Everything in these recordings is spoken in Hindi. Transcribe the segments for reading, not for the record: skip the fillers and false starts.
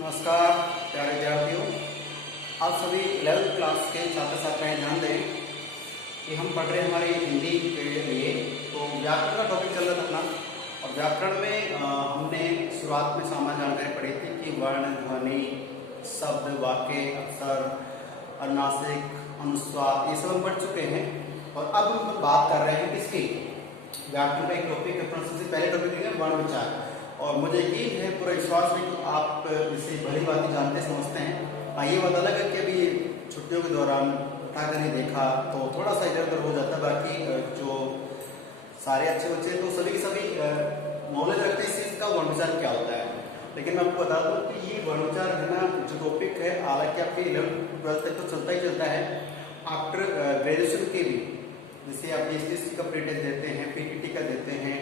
नमस्कार प्यारे विद्यार्थियों। आप सभी 11th क्लास के छात्र छात्राएं ध्यान दें कि हम पढ़ रहे हैं हमारे हिंदी के लिए। तो व्याकरण का टॉपिक चल रहा था अपना, और व्याकरण में हमने शुरुआत में सामान्य जानकारी पढ़ी थी कि वर्ण, ध्वनि, शब्द, वाक्य, अक्षर, अनुनासिक, अनुस्वार, ये सब हम पढ़ चुके हैं। और अब हम बात कर रहे हैं किसकी, व्याकरण का एक टॉपिक अपना सबसे पहले टॉपिक है वर्ण विचार। और मुझे यकीन है, पूरा विश्वास है कि आप इसे भली बातें जानते समझते हैं। हाँ, ये बात अलग है कि अभी छुट्टियों के दौरान उठाकर नहीं देखा तो थोड़ा सा इधर उधर हो जाता है। बाकी जो सारे अच्छे बच्चे तो सभी के सभी नॉलेज रखते हैं इस चीज़ का वर्ण विचार क्या होता है। लेकिन मैं आपको बता दूं कि ये वर्ण विचार है ना, जो टॉपिक है, हालांकि आपके 11th-12th तक तो चलता ही चलता है। आफ्टर ग्रेजुएशन के भी, जैसे आप एसटीएससी का प्री-टेस्ट देते हैं, पीटीटी का देते हैं,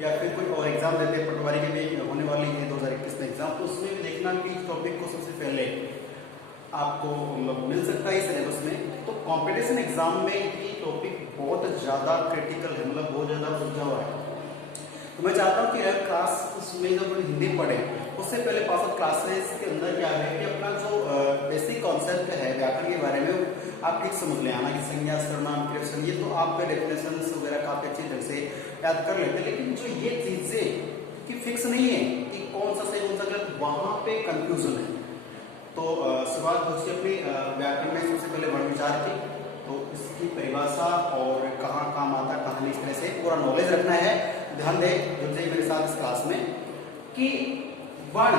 या फिर कोई और एग्जाम देते हैं, पटवारी की भी होने वाली है 2021 में एग्जाम, तो उसमें भी देखना कि इस टॉपिक को सबसे पहले आपको मिल सकता है सिलेबस में। तो कंपटीशन एग्जाम में ये टॉपिक बहुत ज़्यादा क्रिटिकल है, मतलब बहुत ज़्यादा उलझा हुआ है। तो मैं चाहता हूँ कि क्लास उसमें जब हिंदी पढ़े उससे पहले पास आउट क्लासेस के अंदर क्या है कि अपना जो बेसिक कॉन्सेप्ट है व्याकरण के बारे में आप ठीक समझ लें। हालांकि संज्ञा, सर्वनाम, क्रियापद, ये तो आपके डेफिनेशन वगैरह काफी अच्छी ढंग से याद कर लेते हैं। लेकिन जो ये चीजें कि फिक्स नहीं है कि कौन सा सही कौन सा गलत, वहां पे कंफ्यूजन है। तो शुरुआत होती है अपनी व्याकरण में सबसे पहले वर्ण विचार की। तो इसकी परिभाषा और कहाँ काम आता है, कहानी, इस तरह से पूरा नॉलेज रखना है। ध्यान दें जुड़ जाइए मेरे साथ इस क्लास में कि वर्ण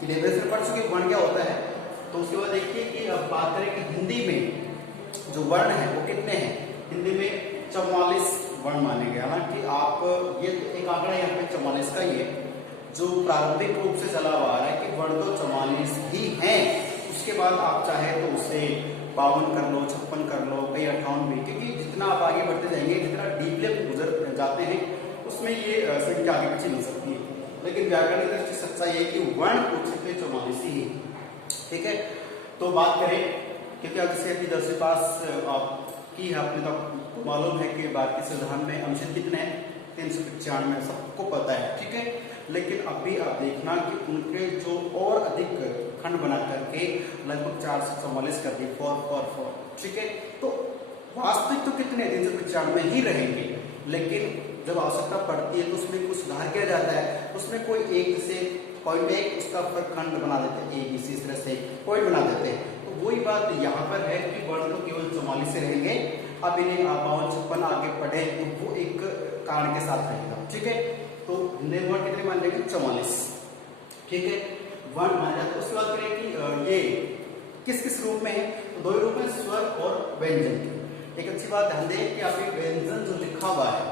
की डेफिनेशन पढ़ चुके, वर्ण क्या होता है। तो उसके बाद देखिए कि अब बात करें कि हिंदी में जो वर्ण है वो कितने हैं। हिंदी में 44 वर्ण माने गए। हालांकि आप ये एक आंकड़ा यहाँ पे 44 का ही है, जो प्रारंभिक रूप से चला हुआ है कि वर्ण तो 44 ही हैं। उसके बाद आप चाहे तो उसे 52 कर लो, 56 कर लो, कई 58 भी, क्योंकि जितना आप आगे बढ़ते जाएंगे, जितना डीपली गुजर जाते हैं, उसमें ये संख्या आगे पीछे मिल सकती है। लेकिन व्याकरण की दृष्टि सच्चाई है कि वर्ण पूछ सकते 44 ही, ठीक है। तो बात करें क्योंकि अब जैसे अभी 10 पास की है, आपने तो मालूम है कि भारतीय संविधान में अनुच्छेद कितने हैं, 395, सबको पता है, ठीक है। लेकिन अभी आप देखना कि उनके जो और अधिक खंड बना करके लगभग 444 कर दिए, 444, ठीक है। तो वास्तविक तो कितने 395 ही रहेंगे, लेकिन जब आवश्यकता पड़ती है तो उसमें कुछ सुधार किया जाता है। उसमें कोई एक से पॉइंट एक उसका खंड बना देते हैं, ए बी सी, इस तरह से पॉइंट बना देते हैं। तो वही बात यहाँ पर है कि वर्ण तो केवल 44 से रहेंगे। अब इन्हें 52, 56 आगे बढ़े तो वो एक कारण के साथ रहेगा, ठीक है। तो हिंदी वर्ण कितने मान लेंगे, 44, ठीक है, वर्ण मान जाते। उसके बाद करें कि ये किस किस रूप में है, तो दो रूप में, स्वर और व्यंजन। एक अच्छी बात ध्यान दें कि आप व्यंजन जो लिखा हुआ है,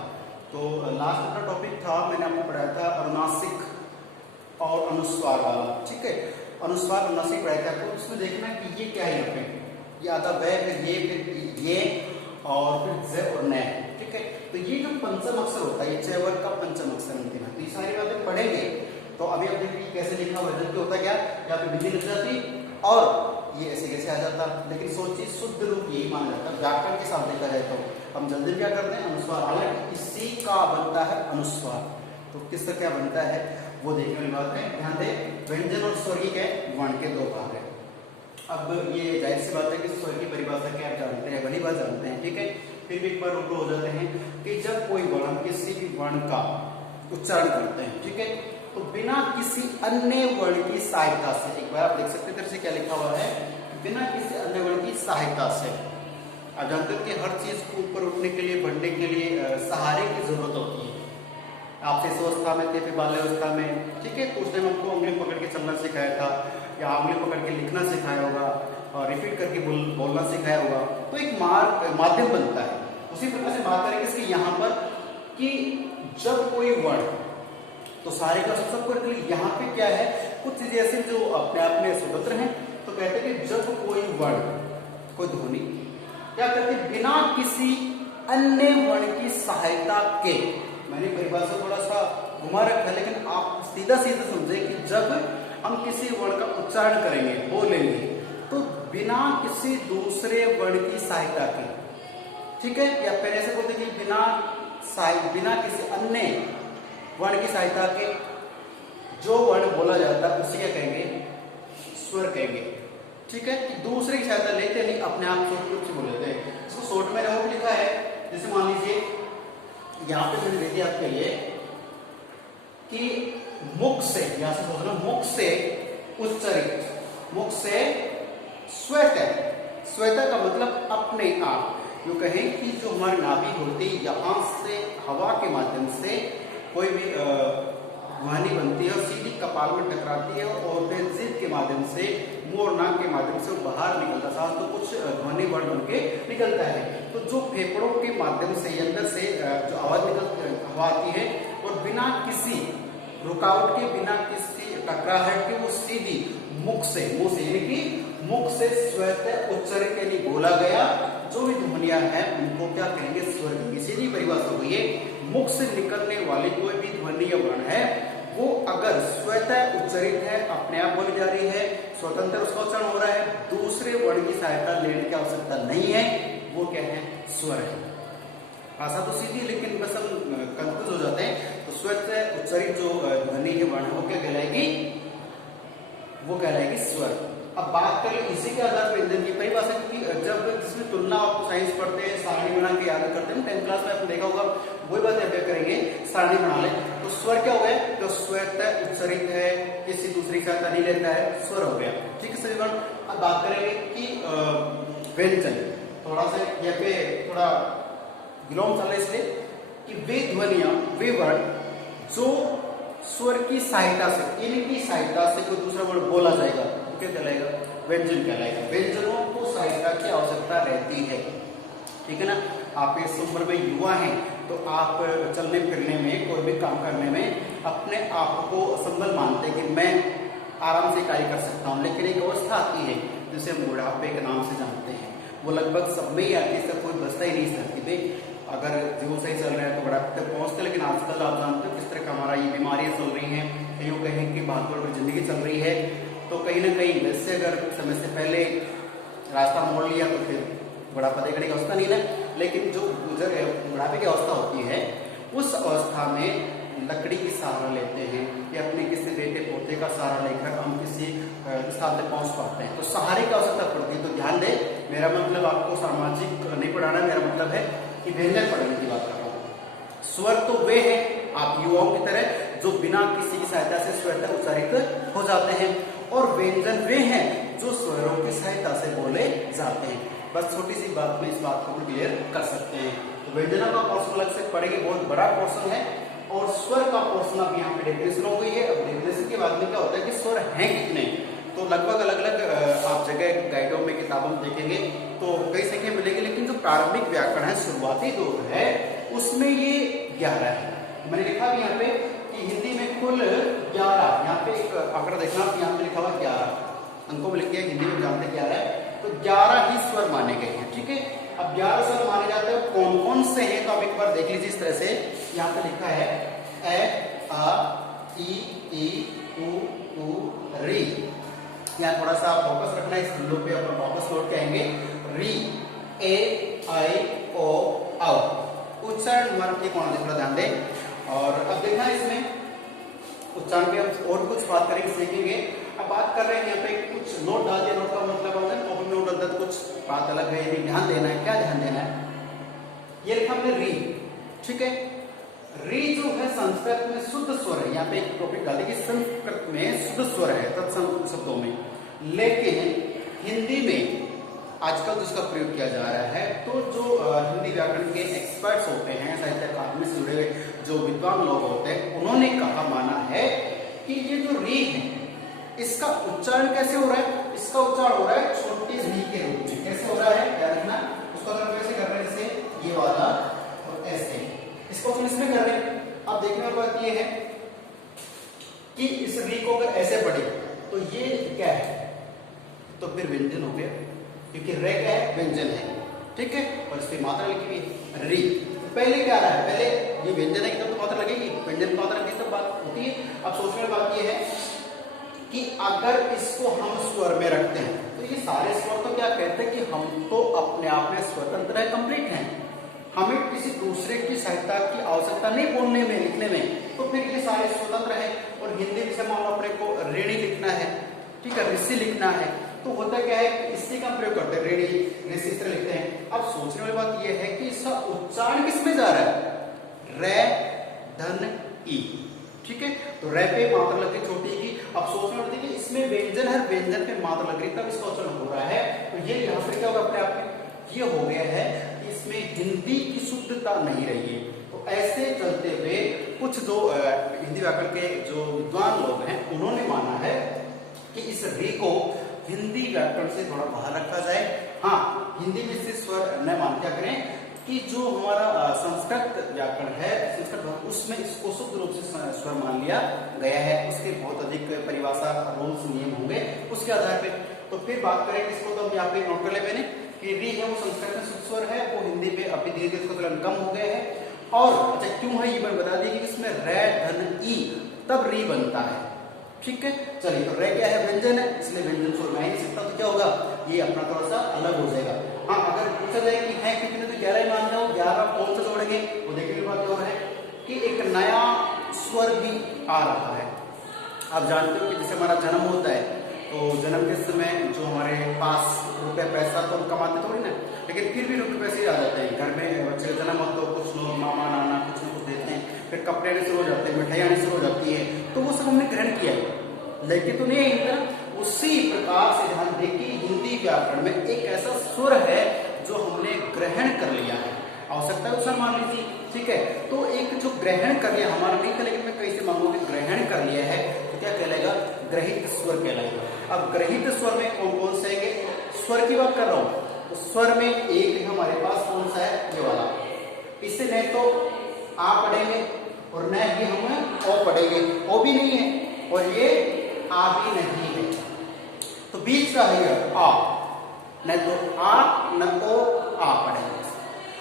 तो लास्ट अपना टॉपिक था, मैंने आपको पढ़ाया था अनुनासिक और अनुस्वार वाला, ठीक है। अनुस्वार अनुनासिक पढ़ाया था, तो उसमें देखना कि ये क्या है, यहाँ पे ये आता वह, फिर ये, फिर ये, और फिर ज और न, ठीक है। तो ये जो पंचम अक्षर होता है, ये चैवर का पंचम अक्षर अंतिम है। तो ये सारी बातें पढ़ेंगे। तो अभी आप देखिए कैसे लिखा हुआ है, होता क्या, या फिर बिजली लग जाती और ये ऐसे कैसे आ जाता। लेकिन सोचिए शुद्ध रूप यही माना जाता है व्याकरण के साथ देखा जाए। तो हम जल्दी क्या करते हैं, अनुस्वार, हालांकि इसी का बनता है अनुस्वार। तो किसका क्या बनता है वो देखने वाली बात है। ध्यान दें, व्यंजन और स्वर के वर्ण के दो भाग है। अब ये जाहिर सी बात है कि स्वर की परिभाषा क्या आप जानते हैं, भली बात जानते हैं, ठीक है। फिर भी एक बार रूबरू हो जाते हैं कि जब कोई वर्ण, किसी भी वर्ण का उच्चारण करते हैं, ठीक है, तो बिना किसी अन्य वर्ण की सहायता से, एक बार आप देख सकते हैं से क्या लिखा हुआ है, बिना किसी अन्य वर्ण की सहायता से। आप जानते हैं कि हर चीज को ऊपर उठने के लिए, बढ़ने के लिए सहारे की जरूरत होती है। आप शिशु अवस्था में थे, फिर बाल्यावस्था में, ठीक है, तो उस टाइम हमको उंगली पकड़ के चलना सिखाया था, या उंगली पकड़ के लिखना सिखाया होगा, और रिपीट करके बोलना सिखाया होगा। तो एक माध्यम बनता है। उसी प्रकार से बात करेंगे इसकी यहाँ पर कि जब कोई वर्ण, तो सारे का सबको यहाँ पे क्या है, कुछ चीजें ऐसे जो अपने आप में स्वतंत्र हैं। तो कहते हैं कि जब कोई वर्ण, कोई ध्वनि क्या करते, बिना किसी अन्य वर्ण की सहायता के, मैंने परिभाषा थोड़ा सा घुमा रखा है, लेकिन आप सीधा सीधा समझे कि जब हम किसी वर्ण का उच्चारण करेंगे, बोलेंगे, तो बिना किसी दूसरे वर्ण की सहायता के, ठीक है, या फिर ऐसे बोलते कि बिना किसी अन्य वर्ण की सहायता के जो वर्ण बोला जाता है उसे क्या कहेंगे, स्वर कहेंगे। ठीक है, कि दूसरे की सहायता लेते नहीं, अपने आप शॉर्ट रूप से बोल देते हैं। इसको शॉर्ट में और लिखा है, जैसे मान लीजिए यहाँ पे मैंने लिख दिया आपके लिए कि मुख से, यहां से सोचना, मुख से उच्चरित, मुख से स्वेत, स्वेता का मतलब अपने आप। यूं कहें कि जो हमारी नाभि होती है, यहाँ से हवा के माध्यम से कोई भी ध्वनि बनती है और सीधी कपाल में टकराती है और फिर जीभ के माध्यम से, मुंह और नाक के माध्यम से वो बाहर निकलता है, साथ तो कुछ ध्वनि वर्ण बन के निकलता है। तो जो फेफड़ों के माध्यम से अंदर से जो आवाज निकल हवा आती है और बिना किसी रुकावट के, बिना किसी टकराहट के, वो सीधी मुख से, मुंह से, यानी कि मुख से स्वेत उच्चरित यानी बोला गया जो भी ध्वनियां हैं उनको क्या कहेंगे, स्वर कहेंगे। सीधी परिभाषा हुई है, मुख से निकलने वाली कोई भी ध्वनि या वर्ण है वो अगर स्वतः उच्चरित है, अपने आप बोली जा रही है, स्वतंत्र उसका उच्चारण हो रहा है, दूसरे वर्ण की सहायता लेने की आवश्यकता नहीं है, वो क्या है, स्वर है। भाषा तो सीधी, लेकिन बस हम कंफ्यूज हो जाते हैं। तो स्वतः उच्चरित जो ध्वनि के वर्ण है वो क्या कहलाएगी, वो कहलाएगी स्वर। अब बात करें इसी के आधार पर व्यंजन की परिभाषा की, जब जिसमें तुलना आप साइंस पढ़ते हैं, सारणी बना के याद करते हैं, 10th क्लास में आपने देखा होगा, वही बात अभ्यास करेंगे, सारणी बना ले। तो स्वर क्या हो गया, जो स्वतः उच्चरित है, किसी दूसरी सहायता नहीं लेता है, स्वर हो गया। ठीक है सभी बात। अब बात करेंगे कि व्यंजन, थोड़ा सा यहाँ पे थोड़ा विलोम चल रहा है, इसलिए कि वे ध्वनियां, वे वर्ण जो स्वर की सहायता से, इनकी सहायता से कोई दूसरा वर्ड बोला जाएगा, क्या कहलाएगा, व्यंजन कहलाएगा। व्यंजनों को सहायता की आवश्यकता रहती है। ठीक है ना, आप इस उम्र में युवा हैं तो आप चलने फिरने में, कोई भी काम करने में अपने आप को असंबल मानते हैं कि मैं आराम से कार्य कर सकता हूँ, लेकिन एक अवस्था आती है जिसे हम बुढ़ापे के नाम से जानते हैं, वो लगभग सब में ही आती है, सब कोई बचता ही नहीं इस धरती पे। अगर जीवन सही चल रहा है तो बुढ़ापे तक पहुंचते, लेकिन आजकल आप जानते हो किस तरह का हमारा ये बीमारियां चल रही हैं, यूं कहें कि भागदौड़ में जिंदगी चल रही है। तो कहीं ना कहीं वैसे अगर समय से पहले रास्ता मोड़ लिया तो फिर बुढ़ापा देखने की अवस्था नहीं है, लेकिन जो बुढ़ापे की अवस्था होती है उस अवस्था में लकड़ी की सहारा लेते हैं या अपने किसी बेटे पोते का सहारा लेकर हम किसी स्थान तक पहुंच पाते हैं। तो सहारे की आवश्यकता पड़ती है। तो ध्यान दें, मेरा मतलब आपको सामाजिक नहीं पढ़ाना, मेरा मतलब है कि व्यंजन पढ़ने की बात कर रहा हूँ। स्वर तो वे हैं आप युवाओं की तरह जो बिना किसी की सहायता से स्वतः उच्चारित हो जाते हैं, और व्यंजन वे हैं जो स्वरों की सहायता से बोले जाते हैं। बस छोटी सी बात में इस बात को क्लियर कर सकते हैं। तो व्यंजनों का पोर्शन अलग से पढ़ेंगे, बहुत बड़ा पोर्शन है, और स्वर का पोर्शन अब यहाँ पे डेफिनेशन हो गई है। अब डेफिनेशन के बाद में क्या होता है कि स्वर हैं कितने, तो लगभग अलग अलग आप जगह गाइडों में, किताबों में देखेंगे तो कई संख्या मिलेगी, लेकिन जो प्रारंभिक व्याकरण है, शुरुआती दौर है, उसमें ये 11 है। मैंने लिखा भी यहाँ पे कि हिंदी में कुल 11, यहाँ पे एक आंकड़ा देखना, यहाँ पे लिखा हुआ 11 अंकों में लिख दिया, हिंदी में जानते 11 है, तो 11 ही स्वर माने गए हैं। ठीक है, अब 11 स्वर माने जाते हैं, कौन कौन से हैं तो आप एक बार देख लीजिए। इस तरह से यहाँ पे लिखा है ए, आ, ई, उ, री। यहाँ थोड़ा सा फोकस रखना है, इस बिंदु पे अपन फोकस लोड कहेंगे। री, ए, आई, ओ, औ। उच्चारण हमारा ठीक होना चाहिए, थोड़ा ध्यान दें। और अब देखना इसमें उच्चारण पे हम और कुछ बात करेंगे, सीखेंगे। अब बात कर रहे हैं यहाँ पे कुछ नोट डाल दिया, नोट का मतलब होता है कॉपी में नोट डालता है, कुछ बात अलग है, ये ध्यान देना है। क्या ध्यान देना है, ये लिखा हमने री। ठीक है, री जो है संस्कृत में शुद्ध स्वर है। यहाँ पे एक टॉपिक डाले कि संस्कृत में शुद्ध स्वर है तत्सम शब्दों में, लेकिन हिंदी में आजकल जिसका प्रयोग किया जा रहा है, तो जो हिंदी व्याकरण के एक्सपर्ट्स होते हैं, साहित्य अकादमी से जुड़े हुए जो विद्वान लोग होते हैं, उन्होंने कहा, माना है कि ये जो री है इसका उच्चारण कैसे हो रहा है, इसका उच्चारण हो रहा है छोटी री के रूप में। कैसे हो रहा है, याद रखना, उसको अगर कैसे कर रहे हैं, जैसे ये वाला और ऐसे, इसको हम इसमें कर रहे हैं। अब देखने वाली बात ये है कि इस री को अगर ऐसे पढ़े तो ये क्या है, तो फिर व्यंजन हो गया, क्योंकि रे क्या है, व्यंजन है। ठीक है, और इसकी मात्रा लिखी हुई है री। पहले क्या रहा है, पहले ये व्यंजन है, तो मात्रा लगेगी, व्यंजन की मात्रा की तब बात होती है। अब सोचने वाली बात ये है कि अगर इसको हम स्वर में रखते हैं तो ये सारे स्वर तो क्या कहते हैं कि हम तो अपने आप में स्वतंत्र है, कंप्लीट हैं, हमें किसी दूसरे की सहायता की आवश्यकता नहीं बोलने में, लिखने में, तो फिर ये सारे स्वतंत्र है। और हिंदी में से मान लो अपने को ऋणी लिखना है ठीक है, ऋषि लिखना है तो होता क्या है, इससे का प्रयोग करते हैं, रेडी ऋषि इस तरह लिखते हैं। अब सोचने वाली बात यह है कि इसका उच्चारण किसमें जा रहा है, रे धन ई, ठीक है, तो रे पे मात्रा लग गई छोटी की। अब सोचने वाली कि इसमें व्यंजन है, व्यंजन पे मात्रा लग रही तब इसका उच्चारण हो रहा है, तो ये यहाँ पर क्या होगा अपने आप में, ये हो गया है कि इसमें हिंदी की शुद्धता नहीं रही है। तो ऐसे चलते हुए कुछ जो हिंदी व्याकरण के जो विद्वान लोग हैं उन्होंने माना है कि इस री को हिंदी व्याकरण से थोड़ा बाहर रखा जाए। हाँ, हिंदी में से स्वर न मान क्या करें कि जो हमारा संस्कृत व्याकरण है, संस्कृत उसमें इसको शुद्ध रूप से स्वर मान लिया गया है, उसके बहुत अधिक परिभाषा रूल्स नियम होंगे उसके आधार पे। तो फिर बात करें इसको, तो हम यहाँ पे नोट कर ले मैंने कि री है वो संस्कृत में शुद्ध स्वर है, वो हिंदी में अभी धीरे धीरे उसका चलन कम हो गया है। और अच्छा क्यों है ये मैं बता दी कि इसमें रे धन ई तब री बनता है, ठीक है। चलिए, तो रे क्या है, व्यंजन है, इसलिए व्यंजन स्वर मैं ही नहीं सकता, तो क्या होगा ये अपना थोड़ा सा अलग हो जाएगा। हाँ, अगर पूछा जाए कि है कितने, तो 11 ही मान लो, 11 कौन सा जोड़ेंगे, वो देखने की बात और है कि एक नया स्वर भी आ रहा है। आप जानते हो कि जैसे हमारा जन्म होता है तो जन्म के समय जो हमारे पास रुपए पैसा तो हम कमाते थोड़ी ना, लेकिन फिर भी रुपए पैसे आ जाते हैं। घर में बच्चे का जन्म होता है, कुछ लोग मामा नाना कुछ न कुछ देते हैं, फिर कपड़े आने शुरू हो जाते हैं, मिठाई आने शुरू हो जाती है, तो वो सब हमने ग्रहण किया है, लेकिन तो नहीं है। उसी प्रकार से ध्यान दें कि हिंदी व्याकरण में एक ऐसा स्वर है जो हमने ग्रहण कर लिया है, आवश्यकता है उसे मान लीजिए, ठीक है। तो एक जो ग्रहण कर लिया हमारा नहीं था, लेकिन मैं कैसे मांगूंगा, ग्रहण कर लिया है तो क्या कहलाएगा, ग्रहित स्वर कहलाएगा। अब ग्रहित स्वर में कौन कौन से हैं, स्वर की बात कर रहा हूं, तो स्वर में एक हमारे पास कौन सा है, ये वाला, इससे नहीं तो आ पढ़ेंगे और न ही हम ओ पढ़ेंगे, ओ भी नहीं है और ये आ भी नहीं है, तो बीच का है आ, न तो आ न ओ, आ पढ़ेंगे।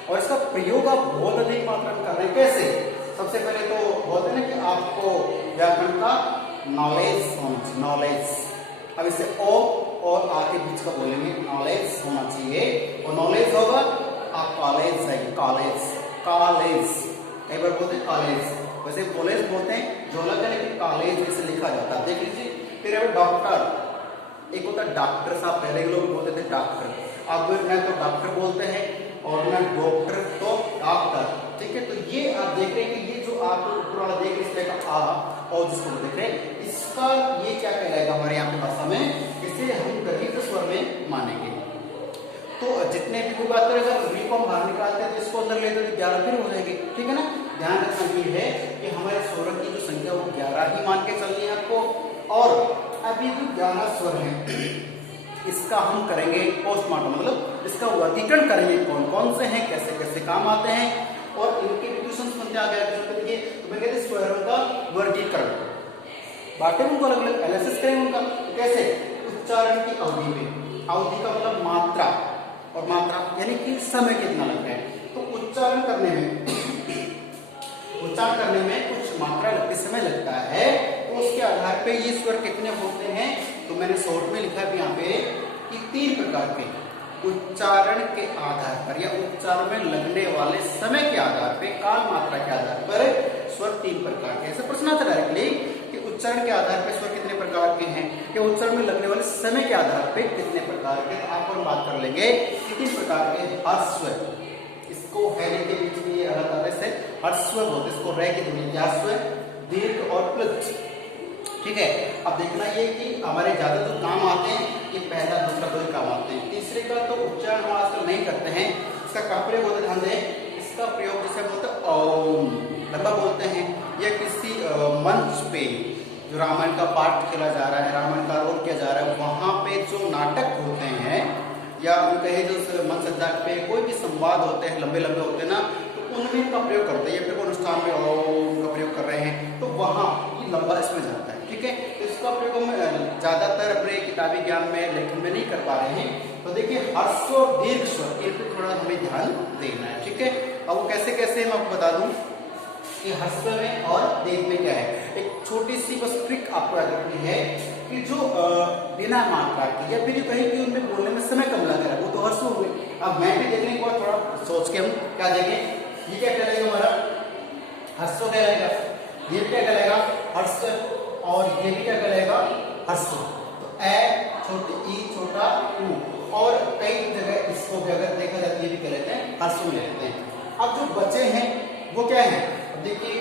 और इसका प्रयोग आप बहुत अधिक मात्रा में कर रहे हैं, कैसे, सबसे पहले तो बोलते हैं कि आपको व्याकरण का नॉलेज होना चाहिए, नॉलेज। अब इसे ओ और आ के बीच का बोलेंगे, नॉलेज होना चाहिए, और नॉलेज होगा आप कॉलेज जाएंगे, कॉलेज, कॉलेज, कई बार बोलते हैं कॉलेज, वैसे कॉलेज बोलते हैं जो अलग है, लेकिन कॉलेज इसे लिखा जाता है, देख लीजिए। फिर अब डॉक्टर, एक होता है डॉक्टर साहब, पहले लोग बोलते थे डॉक्टर, अब न तो डॉक्टर बोलते हैं और न डॉक्टर तो डॉक्टर, ठीक है। तो ये आप देख रहे हैं कि ये जो आप ऊपर वाला देख रहे हैं इसका आ और जिसको देख रहे हैं इसका ये क्या कहलाएगा हमारे यहाँ की भाषा में, इसे हम ग्रहित स्वर में मानेंगे। तो जितने भी कोई बात करेगा री को हम बाहर निकालते हैं तो इसको अंदर लेते तो 11 फिर हो जाएगी, ठीक है ना। ध्यान रखना ये है कि हमारे स्वर की जो संख्या वो 11 ही मान के चलनी है आपको। और अभी जो 11 स्वर है इसका हम करेंगे पोस्टमार्टम, मतलब इसका वर्गीकरण करेंगे, कौन कौन से हैं, कैसे कैसे काम आते हैं, और इनके विशेषण समझा गया देखिए। तो मैं कहते स्वरों का वर्गीकरण बातें उनको अलग अलग एनालिसिस करेंगे उनका, तो कैसे, उच्चारण की अवधि में, अवधि का मतलब मात्रा, और मात्रा यानी कि समय कितना लगता है, तो उच्चारण करने में कुछ मात्रा लगती, समय लगता है, तो उसके आधार पे ये स्वर कितने होते हैं, तो मैंने शॉर्ट में लिखा है यहाँ पे कि 3 प्रकार के उच्चारण के आधार पर या उच्चारण में लगने वाले समय के आधार पे, काल मात्रा के आधार पर स्वर 3 प्रकार के। ऐसा प्रश्न आता है डायरेक्टली कि उच्चारण के आधार पर स्वर कितने प्रकार के हैं, कि उच्चारण में लगने वाले समय के आधार पे कितने प्रकार के, तो आप हम बात कर लेंगे 3 प्रकार के हर्स्व, इसको है के बीच में ये अलग तरह से हर्स्व बोलते, इसको रे की दुनिया हर्स्व, दीर्घ और प्लुत, ठीक है। अब देखना ये कि हमारे ज्यादा जो काम आते हैं ये पहला दूसरा कोई काम आते हैं, तीसरे का तो उच्चारण हम आजकल नहीं करते हैं, इसका क्या प्रयोग होता है, ध्यान दें, इसका प्रयोग जैसे बोलते हैं ओम, लंबा बोलते हैं, या किसी मंच पे जो रामायण का पाठ खेला जा रहा है, रामायण का रोल किया जा रहा है, वहां पे जो नाटक होते हैं या कहे जो मंच पे कोई भी संवाद होते हैं, लंबे लंबे होते हैं ना, तो उनमें का प्रयोग करते हैं, या फिर अनुष्ठान में ओम का प्रयोग कर रहे हैं, तो वहां ये लंबा इसमें जाता है, ठीक है। तो इसका प्रयोग हम ज्यादातर अपने किताबी ज्ञान में लेखन में नहीं कर पा रहे हैं, तो देखिए हर्स्व और दीर्घ स्वर इन पे थोड़ा हमें ध्यान देना है, ठीक है। अब वो कैसे कैसे मैं आपको बता दूं कि हर्स्व में और दीर्घ में क्या है। एक छोटी सी बस ट्रिक आपको याद रखनी है कि जो बिना मात्रा की या फिर कहीं कि उनमें बोलने में समय कम लग रहा है वो तो हर्स्व हुए। अब मैं भी देखने के बाद थोड़ा सोच के हम क्या देखें, ये क्या कहलाएगा हमारा हर्स्व कहलाएगा, ये क्या कहलाएगा हर्स्व, और ये भी क्या कहलाएगा हर्स्व। तो ए छोटी ई छोटा ऊ, और कई जगह इसको भी अगर देखा जाए ये भी कह लेते हैं हर्ष में लेते हैं। अब जो बचे हैं वो क्या है, अब देखिए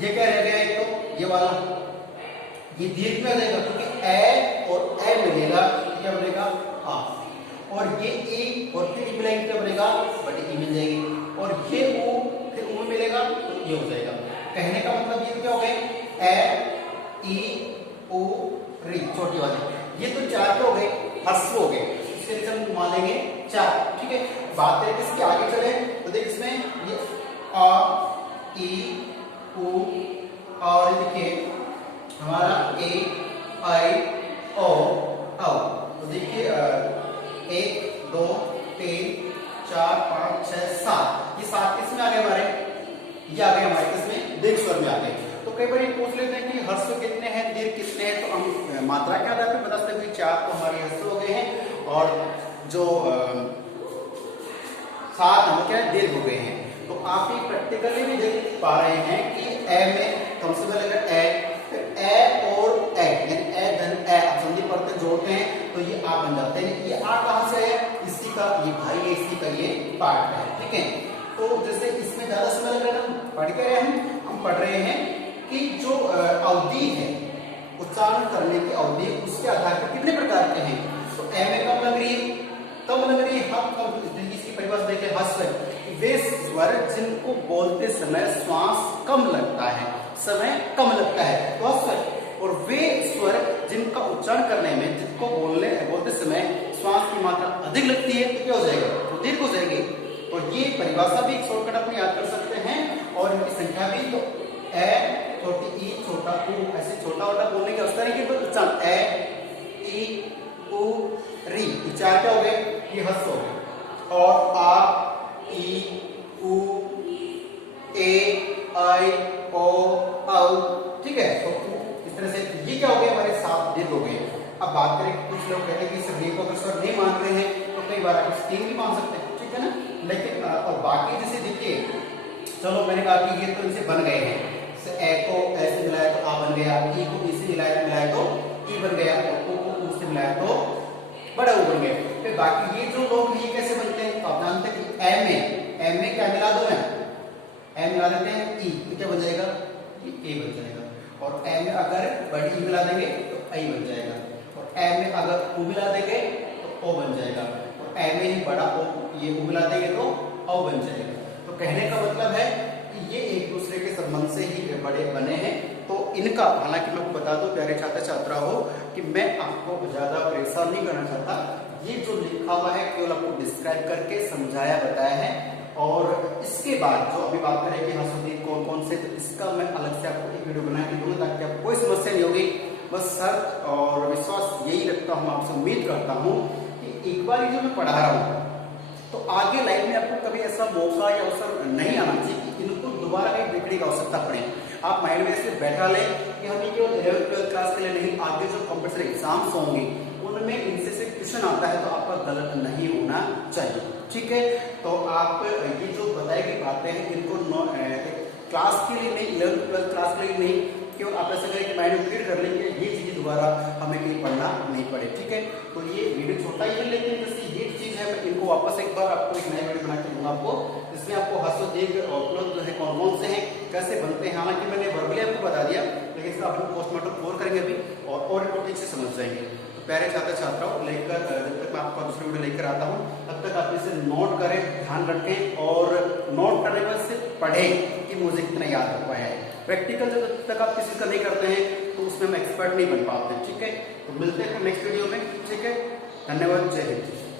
ये क्या रह गया, एक तो ये वाला ये दीर्घ में रहेगा क्योंकि ए और ए मिलेगा क्या बनेगा आ, और ये ई और फिर ई मिलेंगे क्या बनेगा बड़ी ई मिल जाएगी, और ये ऊ फिर ऊ मिलेगा तो ये हो जाएगा। कहने का मतलब ये क्या हो गए ए ई ऊ री छोटी वाले, ये तो चार के हो गए हर्ष हो गए, इसके लिए हम मानेंगे चार। ठीक है, बात करें इसके आगे चले तो देख इसमें ये आ ई ऊ और देखिए हमारा ए आई ओ औ, तो देखिए 1 2 3 4 5 6 7, ये 7 किसमें आ गए हमारे, ये आ गए हमारे किसमें दीर्घ स्वर में आ गए। तो कई बार ये पूछ लेते हैं कि हर्ष कितने हैं दीर्घ कितने हैं, तो हम मात्रा के आधार पर बता सकते हैं 4 तो हमारे हर्ष हो गए हैं और जो 7 हम क्या दीर्घ हो गए हैं। तो आप ये प्रैक्टिकली भी देख पा रहे हैं कि ए में कम से पहले अगर ए और ए यानी ए धन ए आप संधि पढ़ते जोड़ते हैं तो ये आ बन जाते हैं। ये आ कहां से है, इसी का ये भाई है, इसी का ये पार्ट है। ठीक है, तो जैसे इसमें ज्यादा समय लग रहा है, पढ़ के रहे हम पढ़ रहे हैं कि जो अवधि है उच्चारण करने की अवधि उसके आधार पर कितने प्रकार के हैं। तो ए में कम लग रही है, कम लग रही है, हम कम इसकी परिभाषा देखें हस्व वे स्वर जिनको बोलते समय श्वास कम लगता है, समय कम लगता है तो हस्व, और वे स्वर जिनका उच्चारण करने में जिनको बोलते समय श्वास की मात्रा अधिक लगती है तो क्या हो जाएगा, तो दीर्घ हो जाएगी। तो ये परिभाषा भी एक शॉर्टकट अपने याद कर सकते हैं और इनकी संख्या भी, तो ए छोटी ई छोटा ऊ, ऐसे छोटा छोटा बोलने की अवस्था नहीं कि उच्चारण ए ई ऊ री, उच्चारण क्या हो गए ये हस्व हो गए, और आ ई ऊ ए आई ओ औ। ठीक है, तो इस तरह से ये क्या हो गए हमारे 7 दीर्घ हो गए। अब बात करें कुछ लोग कहते हैं कि इस दीर्घ को अगर स्वर नहीं मान रहे हैं तो कई बार आप इस 3 भी मान सकते हैं। ठीक है ना, लेकिन और बाकी जैसे देखिए चलो मैंने कहा कि ये तो इनसे बन गए हैं, ए को ऐसे मिलाया तो आ बन गया, ई को ई से मिलाया तो ई बन गया, और ओ को ऊ से मिलाया तो बड़ा ऊ बन गया। फिर बाकी ये जो लोग ये कैसे बनते हैं, तो आप जानते हैं कि ए में क्या मिला दो, ए मिला देते हैं ई तो क्या बन जाएगा, ये ए बन जाएगा, और ए में अगर बड़ी ई मिला देंगे तो आई बन जाएगा, और ए में अगर ऊ मिला देंगे तो ओ बन जाएगा, और ए में ही बड़ा ओ ये ऊ मिला देंगे तो औ बन जाएगा। तो कहने का मतलब है कि ये एक दूसरे के संबंध से ही बड़े बने हैं। तो इनका, हालांकि मैं आपको बता दूं प्यारे छात्र छात्रा हो कि मैं आपको ज्यादा परेशान नहीं करना चाहता, ये जो लिखा हुआ है केवल आपको डिस्क्राइब करके समझाया बताया है, और इसके बाद जो अभी बात करें कि हंसुदी कौन कौन से, तो इसका मैं अलग से आपको एक वीडियो बना के दूंगा ताकि आपको कोई समस्या नहीं होगी। बस शर्त और विश्वास यही रखता हूँ, आपसे उम्मीद करता हूँ कि एक बार ये जो मैं पढ़ा रहा हूँ तो आगे लाइफ में आपको कभी ऐसा मौका या अवसर नहीं आना चाहिए कि इनको दोबारा कहीं देखने की आवश्यकता पड़े। आप माइंड में ऐसे बैठा लें कि हमें केवल 11th 12th क्लास के लिए नहीं, आगे जो कॉम्पिटिशन एग्जाम्स होंगे उनमें इनसे से क्वेश्चन आता है तो आपका गलत नहीं होना चाहिए। ठीक है, तो आप ये जो बताई गई बातें हैं इनको क्लास के लिए नहीं, 11th 12th क्लास के लिए नहीं, केवल आप ऐसा करें कि माइंड में क्लियर कर लेंगे ये चीजें दोबारा हमें कहीं पढ़ना नहीं पड़े। ठीक है, तो ये वीडियो छोटा ही है लेकिन जैसे ये चीज है मैं इनको वापस एक बार आपको एक नया वीडियो बना के दूंगा आपको, इसमें आपको हस्व दीर्घ और प्लस जो है कौन कौन से हैं, कैसे बनते हैं। हालांकि मैंने वर्बली आपको बता दिया लेकिन इसका आप पोस्टमार्टम और करेंगे अभी और इनको ठीक से समझ जाएंगे। तो प्यारे छात्र छात्राओं, लेकर जब तक मैं आपको दूसरी वीडियो लेकर आता हूँ तब तक आप इसे नोट करें, ध्यान रखें, और नोट करने में सिर्फ पढ़ें कि मुझे कितना याद रख पाया है। प्रैक्टिकल जब तक आप किसी का नहीं करते हैं तो उसमें हम एक्सपर्ट नहीं बन पाते। ठीक है, तो मिलते हैं नेक्स्ट वीडियो में। ठीक है, धन्यवाद, जय हिंद।